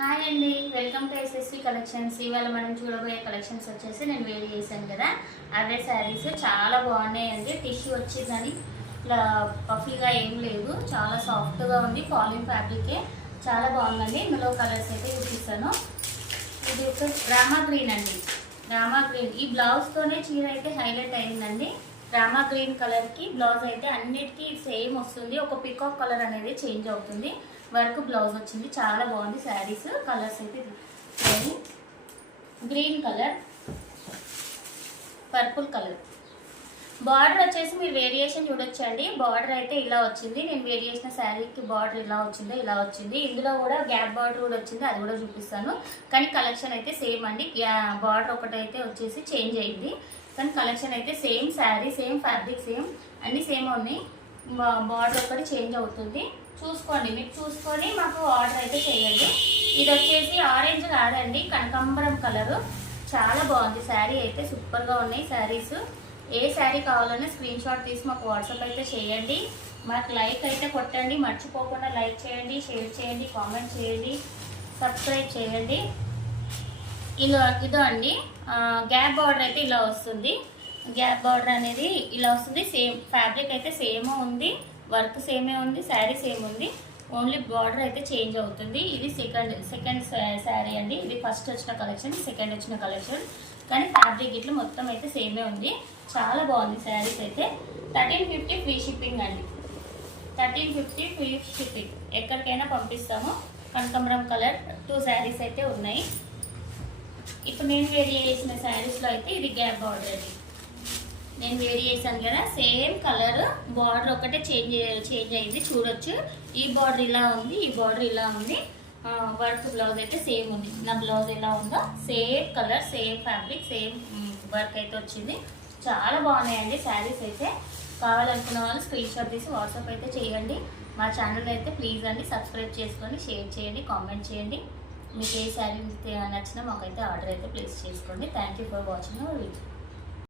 Hi అండి, welcome to SSV collections. ఇవాళ మనం చూడబోయే కలెక్షన్స్ వచ్చేసి నేను వేర్ చేశాను కదా, అవే శారీస్ చాలా బాగున్నాయండి. టిష్యూ వచ్చిందని ఇట్లా పఫీగా ఏం లేదు, చాలా సాఫ్ట్గా ఉంది. ఫాలింగ్ ఫ్యాబ్రికే చాలా బాగుందండి. ఇందులో కలర్స్ అయితే చూపిస్తాను. ఇది ఒక రామా గ్రీన్ అండి, రామా గ్రీన్. ఈ బ్లౌజ్తోనే చీర అయితే హైలైట్ అయిందండి. రామా గ్రీన్ కలర్కి బ్లౌజ్ అయితే అన్నిటికీ సేమ్ వస్తుంది. ఒక పికాక్ కలర్ అనేది చేంజ్ అవుతుంది. వర్క్ బ్లౌజ్ వచ్చింది, చాలా బాగుంది. శారీస్ కలర్స్ అయితే green colour, purple colour. Border వచ్చేసి మీరు వేరియేషన్ చూడొచ్చండి. బార్డర్ అయితే ఇలా వచ్చింది. నేను వేర్ చేసిన శారీకి బార్డర్ ఇలా వచ్చిందో ఇలా వచ్చింది. ఇందులో కూడా గ్యాప్ బార్డర్ కూడా వచ్చింది, అది కూడా చూపిస్తాను. కానీ కలెక్షన్ అయితే సేమ్ అండి. బార్డర్ ఒకటైతే వచ్చేసి చేంజ్ అయింది, కానీ కలెక్షన్ అయితే same. Sari same, fabric same, అన్నీ సేమ్ ఉన్నాయి. బార్డర్ ఒకటి చేంజ్ అవుతుంది. చూసుకోండి, మీరు చూసుకొని మాకు ఆర్డర్ అయితే చేయండి. ఇది వచ్చేసి ఆరెంజ్ కాదండి, కనకాంబరం కలరు. చాలా బాగుంది. శారీ అయితే సూపర్గా ఉన్నాయి శారీస్. ఏ శారీ కావాలన్నా స్క్రీన్ షాట్ తీసి మాకు వాట్సాప్ అయితే చేయండి. మాకు లైక్ అయితే కొట్టండి, మర్చిపోకుండా లైక్ చేయండి, షేర్ చేయండి, కామెంట్ చేయండి, సబ్స్క్రైబ్ చేయండి. ఇదో అండి, గ్యాప్ బార్డర్ అయితే ఇలా వస్తుంది. గ్యాప్ బార్డర్ అనేది ఇలా వస్తుంది. సేమ్ ఫ్యాబ్రిక్ అయితే సేమ్ ఉంది, వర్క్ సేమే ఉంది, శారీ సేమ్ ఉంది. ఓన్లీ బార్డర్ అయితే చేంజ్ అవుతుంది. ఇది సెకండ్ శారీ అండి. ఇది ఫస్ట్ వచ్చిన కలెక్షన్, సెకండ్ వచ్చిన కలెక్షన్. కానీ ఫ్యాబ్రిక్ ఇట్లా మొత్తం అయితే సేమే ఉంది. చాలా బాగుంది శారీస్ అయితే. 1350 ఫ్రీ షిప్పింగ్ అండి. 1350 ఫ్రీ షిప్పింగ్, ఎక్కడికైనా పంపిస్తాము. కనకాంబరం కలర్ 2 శారీస్ అయితే ఉన్నాయి. ఇప్పుడు నేను వేర్ చేసిన శారీస్లో అయితే ఇది గ్యాప్ బార్డర్ అండి. నేను వేర్ చేశాను కదా, సేమ్ కలర్, బార్డర్ ఒకటే చేంజ్ అయింది. చూడొచ్చు, ఈ బార్డర్ ఇలా ఉంది, ఈ బార్డర్ ఇలా ఉంది. వర్క్ బ్లౌజ్ అయితే సేమ్ ఉంది. నా బ్లౌజ్ ఎలా ఉందో same colour, same fabric, same work అయితే వచ్చింది. చాలా బాగున్నాయండి శారీస్ అయితే. కావాలనుకున్న వాళ్ళు స్క్రీన్ షాట్ తీసి వాట్సాప్ అయితే చేయండి. మా ఛానల్ అయితే ప్లీజ్ అండి సబ్స్క్రైబ్ చేసుకొని షేర్ చేయండి, కామెంట్ చేయండి. మీకు ఏ శారీ నచ్చినా మాకైతే ఆర్డర్ అయితే ప్లేస్ చేసుకోండి. Thank you for watching our video.